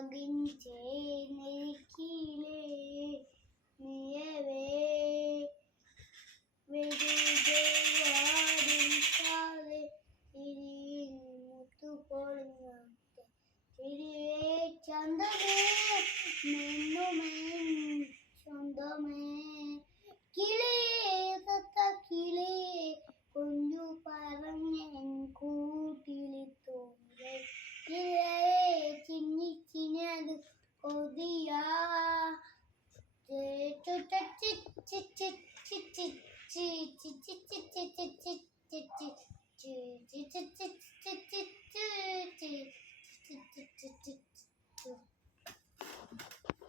ചിറകിൻ ചേനക്കിലേ നീയവേ വെറുതെ വാടിക്കാതെ തിരിയിൽ മുത്തുപൊളിഞ്ഞാട്ടെ തിരിവേ ചന്തമേ നിന്നുമേ സ്വന്തമേ കിളിയേ തത്ത കിളിയേ കുഞ്ഞു പറഞ്ഞൻ കൂട്ടിലിത്തോടെ കിളിയേ ചിന്നിച്ചിനത് കൊതിയാ ചി ചി ചി ചി ചി ചി ചി